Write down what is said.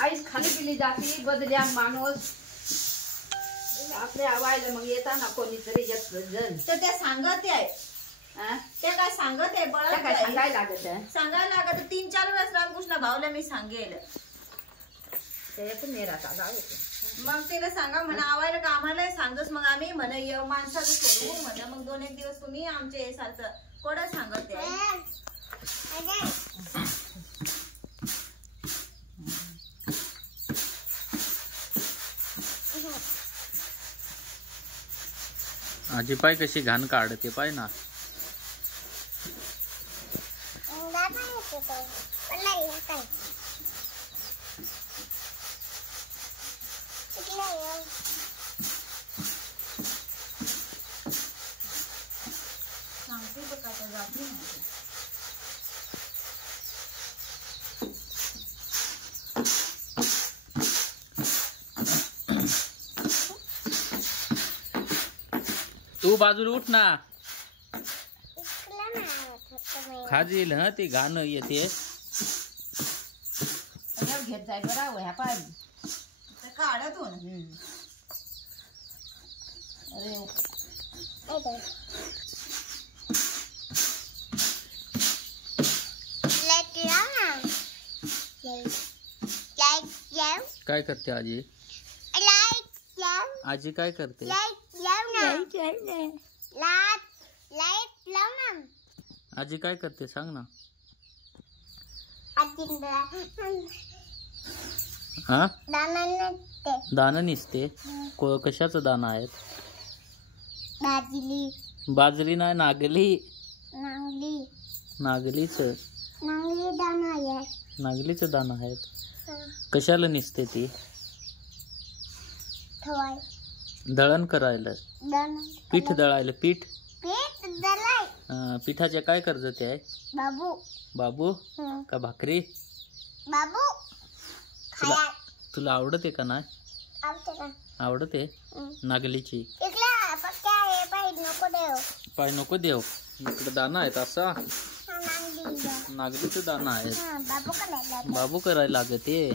आईच खाली गेली जाती बदल्या माणूस आपल्या आवायला मग येताना कोणीतरी एक जण तर ते सांगत आहे ते काय सांगत आहे बळा काय सांगायला लागत आहे सांगायला लागत 3-4 वेळेस रामकृष्ण भाऊला मी सांगेल ते एक मेराचा गाव मग तिला सांगा म्हणा आवायला का आम्हाला सांगतोस मग आम्ही म्हणा माणसाचं सोडवू म्हणा मग 2-1 दिवस तुम्ही आमच्या हे सारखं कोण सांगत आहे आजी पाय कशी घाण काढते पाय ना सांगते तर काय जाती नाही तू बाजूला उठ ना खाजील हा ते गाणं येते घेत जाय बरा ह्या पाय काढतून काय करते आजी आजी काय करते आजी काय करते सांग ना हा दाना निसते कशाचं दाना आहेत बाजरी नाही नागलीचं दाना आहेत कशाला निसते ती दळण करायला पीठ दळायला पीठ पिठाच्या काय करते आहे बाबू का भाकरी तुला आवडते का नाही आवडते नागलीची पाय नको देव इकडे दाना आहेत असा नागलीचं दाना आहेत बाबू करायला लागते